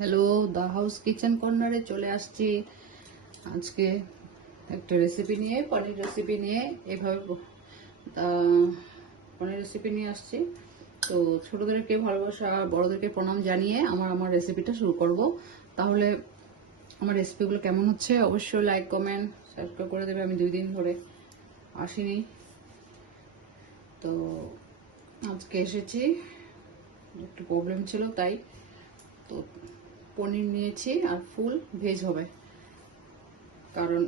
Hello, দা house kitchen কর্নারে চলে আসছি আজকে একটা রেসিপি নিয়ে, পনির রেসিপি নিয়ে। এভাবে পনির রেসিপি নিয়ে আসছি। তো ছোটদেরকে ভালোবাসা, বড়দেরকে প্রণাম জানিয়ে আমার রেসিপিটা শুরু করব। তাহলে আমার রেসিপিগুলো কেমন হচ্ছে অবশ্যই লাইক, কমেন্ট, সাবস্ক্রাইব করে দেবে। আমি 2 দিন ধরে আসিনি, তো আজকে এসেছি। একটু প্রবলেম ছিল তাই। তো পনির নিয়েছি আর ফুল ভেজ হবে, কারণ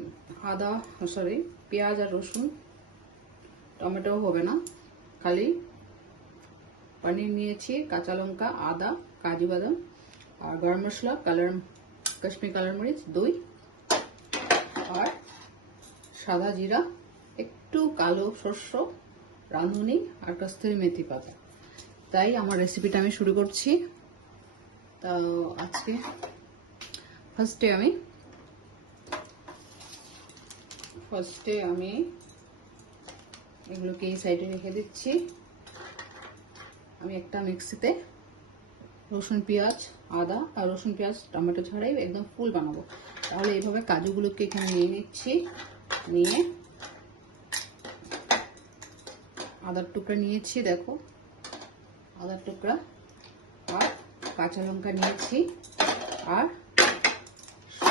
পেঁয়াজ আর রসুন, টমেটো হবে না, খালি পনির নিয়েছি। কাঁচা লঙ্কা, আদা, কাজু বাদাম আর গরম মশলা, কাশ্মীরি কালার মরিচ, দই আর সাদা জিরা, একটু কালো শস্য, রাঁধুনি আর কস্তুরি মেথি পাতা। তাই আমার রেসিপিটা আমি শুরু করছি। তো আজকে ফার্স্টে আমি এগুলোকে এই সাইডে রেখে দিচ্ছি। আমি একটা মিক্সিতে রসুন পেঁয়াজ, আদা আর রসুন পেঁয়াজ টমেটো ছাড়াই একদম ফুল বানাবো। তাহলে এইভাবে কাজুগুলোকে এখানে নিয়ে নিচ্ছি। নিয়ে আদার টুকরা নিয়েছি, দেখো আদার টুকরা, আর কাঁচা লঙ্কা নিয়েছি, আর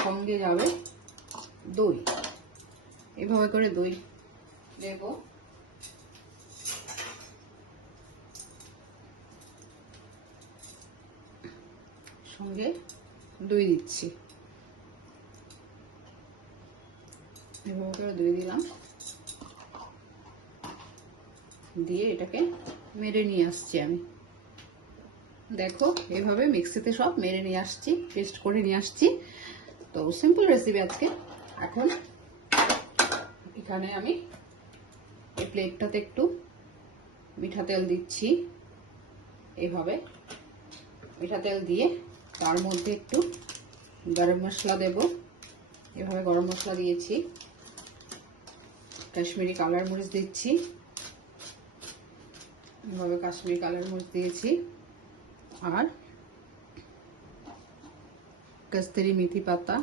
সঙ্গে যাবে দই। এভাবে করে দই দেব। সঙ্গে দই দিচ্ছি, এভাবে করে দই দিলাম। দিয়ে এটাকে মেরে নিয়ে আসছি আমি। দেখো এভাবে মিক্সিতে সব মেরে নিয়ে আসছি, পেস্ট করে নিয়ে আসছি। তো সিম্পল রেসিপি আজকে। এখন এখানে আমি এই প্লেটটাতে একটু মিঠা তেল দিচ্ছি। এইভাবে মিঠা তেল দিয়ে তার মধ্যে একটু গরম মশলা দেব। এভাবে গরম মশলা দিয়েছি, কাশ্মীরি কালার মরিচ দিচ্ছি, এভাবে কাশ্মীরি কালার মরিচ দিয়েছি, আর কস্তুরি মেথি পাতা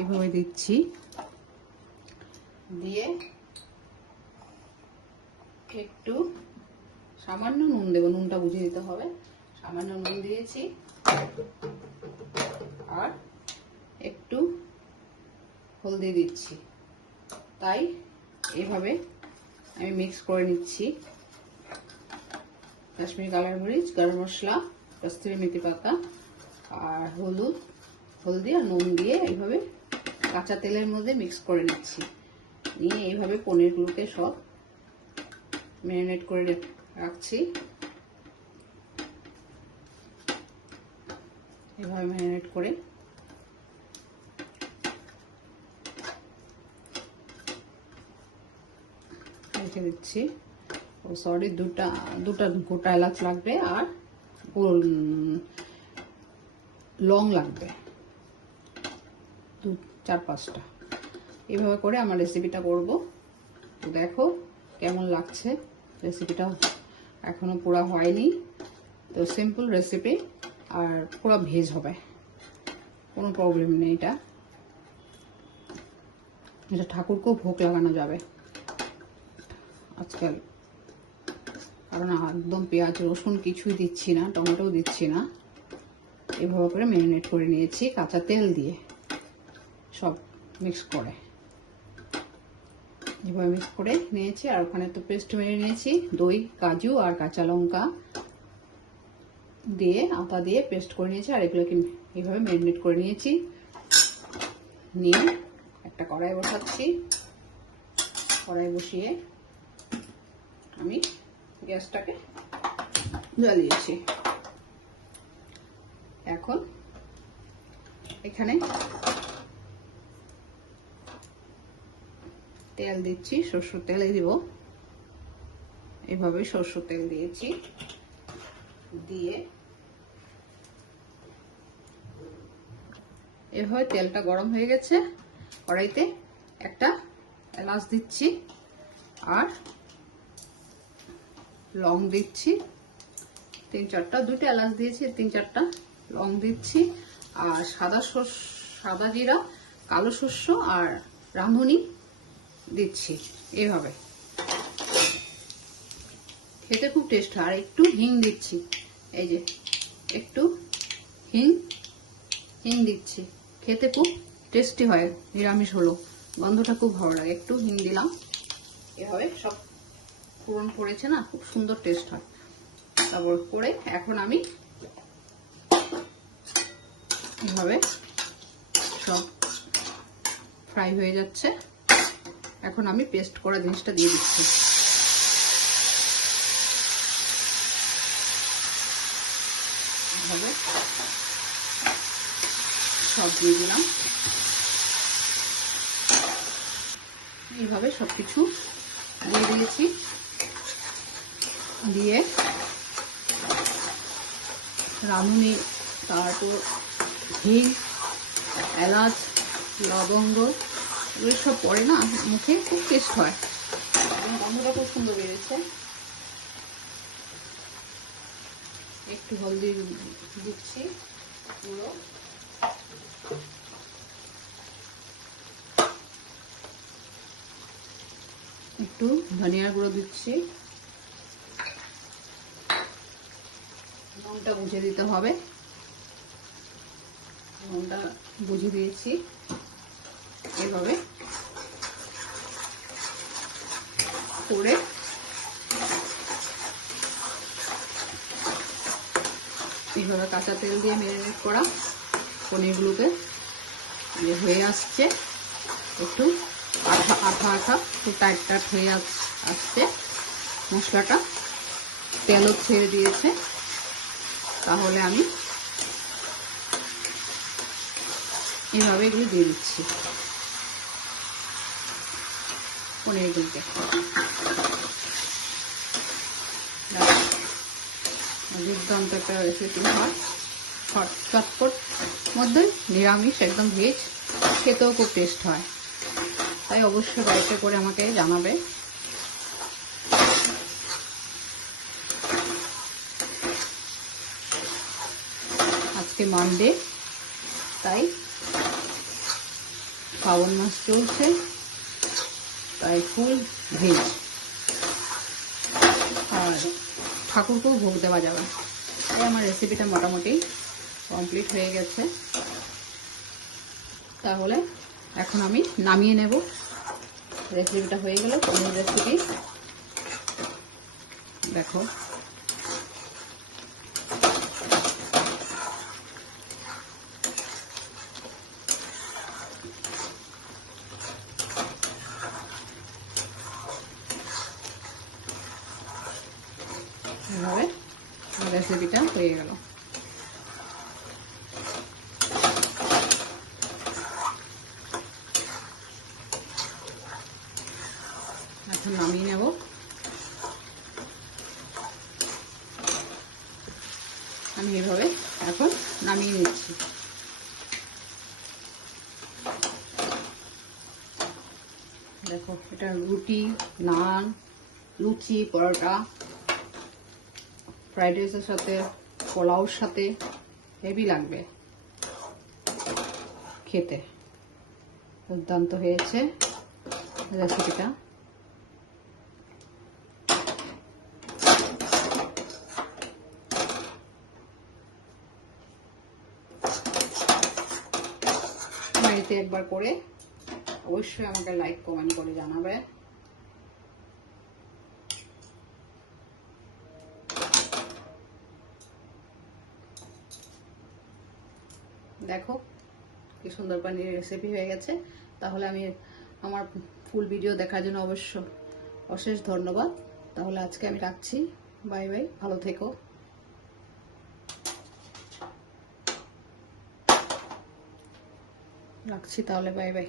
এভাবে দিচ্ছি। দিয়ে একটু সামান্য নুন দেবো, নুনটা বুঝে দিতে হবে। সামান্য নুন দিয়েছি, আর একটু হলদি দিচ্ছি। তাই এইভাবে আমি মিক্স করে নিচ্ছি। কাশ্মীরি কালার মরিচ, গরম মশলা, কস্তুরি মেথি পাতা আর হলদি আর নুন দিয়ে এইভাবে কাঁচা তেলের মধ্যে মিক্স করে নিচ্ছি। নিয়ে এইভাবে পনিরগুলোকে সব ম্যারিনেট করে রাখছি। এভাবে ম্যারিনেট করে রেখে দিচ্ছি। ও সরি, দুটা গোটা এলাচ লাগবে, আর লং লাগবে 4-5টা। এইভাবে করে আমার রেসিপিটা করব। তো দেখো কেমন লাগছে রেসিপিটা। এখনো পুরো হয়নি, তো সিম্পল রেসিপি, আর পুরো ভেজ হবে, কোনো প্রবলেম নেই। এটা ঠাকুরকেও ভোগ লাগানো যাবে আজকাল, কারণ একদম পেঁয়াজ রসুন কিছুই দিচ্ছি না, টমেটোও দিচ্ছি না। এভাবে করে ম্যারিনেট করে নিয়েছি কাঁচা তেল দিয়ে, সব মিক্স করে এভাবে মিক্স করে নিয়েছি। আর ওখানে তো পেস্ট মেরে নিয়েছি, দই, কাজু আর কাঁচা লঙ্কা দিয়ে, আটা দিয়ে পেস্ট করে নিয়েছি। আর এগুলোকে এইভাবে ম্যারিনেট করে নিয়েছি। নিয়ে একটা কড়াই বসাচ্ছি। কড়াই বসিয়ে আমি গ্যাসটাকে জ্বালিয়েছি। এখন এখানে তেল দিচ্ছি, সরষের তেলে দিব। এভাবে সরষের তেল দিয়েছি। দিয়ে এভাবে তেলটা গরম হয়ে গেছে। কড়াইতে একটা এলাচ দিচ্ছি, আর লং দিচ্ছি 3-4টা। 2টা এলাচ দিয়েছি, 3-4টা লং দিচ্ছি, আর সাদা জিরা, কালো শস্য আর রাঁধুনি দিচ্ছি এভাবে। খেতে খুব টেস্ট হয়। আর একটু হিং দিচ্ছি, এই যে একটু হিং দিচ্ছি, খেতে খুব টেস্টি হয়। নিরামিষ হলো গন্ধটা খুব ভালো লাগে। একটু হিং দিলাম, এভাবে সব ফোড়ন পড়েছে না, খুব সুন্দর টেস্ট হয়। তারপর করে এখন আমি এভাবে সব ফ্রাই হয়ে যাচ্ছে। এখন আমি পেস্ট করা জিনিসটা দিয়ে দিচ্ছি। এভাবে সব দিয়ে দিলাম। এইভাবে সবকিছু দিয়ে দিয়েছি। দিয়ে রাঁধুনি, তারপর হিং, এলাচ, লবঙ্গ এগুলো সব পরে না, মুখে খুব টেস্ট হয়। গন্ধটা খুব সুন্দর বেড়েছে। একটু হলদি দিচ্ছি পুরো, একটু ধনিয়ার গুঁড়ো দিচ্ছি। নুনটা বুঝে দিতে হবে, নুনটা বুঝে দিয়েছি। এভাবে করে এইভাবে কাঁচা তেল দিয়ে ম্যারিনেট করা পনিরগুলোকে হয়ে আসছে, একটু আঠা আঠা একটু টাইট টাইট হয়ে আসছে। মশলাটা তেলও ছেড়ে দিয়েছে। তাহলে আমি এইভাবে এগুলো দিয়ে দিচ্ছি পনিরগুলোকে। দুর্দান্ত একটা রেসিপি হয়, চটপট মধ্যে, নিরামিষ, একদম ভেজ, খেতেও খুব টেস্ট হয়। তাই অবশ্যই বাড়িতে করে আমাকে জানাবে। আজকে মানডে, তাই শ্রাবণ মাস চলছে, তাই ফুল ভেজ। আর ঠাকুরকেও ভোগ দেওয়া যাবে। তাই আমার রেসিপিটা মোটামুটি কমপ্লিট হয়ে গেছে। তাহলে এখন আমি নামিয়ে নেব। রেসিপিটা হয়ে গেল, পনির রেসিপি। দেখো এভাবে রেসিপিটা হয়ে গেল। এখন নামিয়ে নেব। আমি এভাবে এখন নামিয়ে নিচ্ছি। দেখো, এটা রুটি, নান, লুচি, পরোটা, ফ্রাইড রাইসের সাথে, পোলাওর সাথে হেভি লাগবে খেতে। দুর্দান্ত হয়েছে রেসিপিটা। বাড়িতে একবার করে অবশ্যই আমাকে লাইক কমেন্ট করে জানাবে। দেখো কি সুন্দর পনিরের রেসিপি হয়ে গেছে। তাহলে আমি আমার ফুল ভিডিও দেখার জন্য অশেষ ধন্যবাদ। তাহলে আজকে আমি রাখছি। বাই বাই, ভালো থেকো। রাখছি তাহলে, বাই বাই।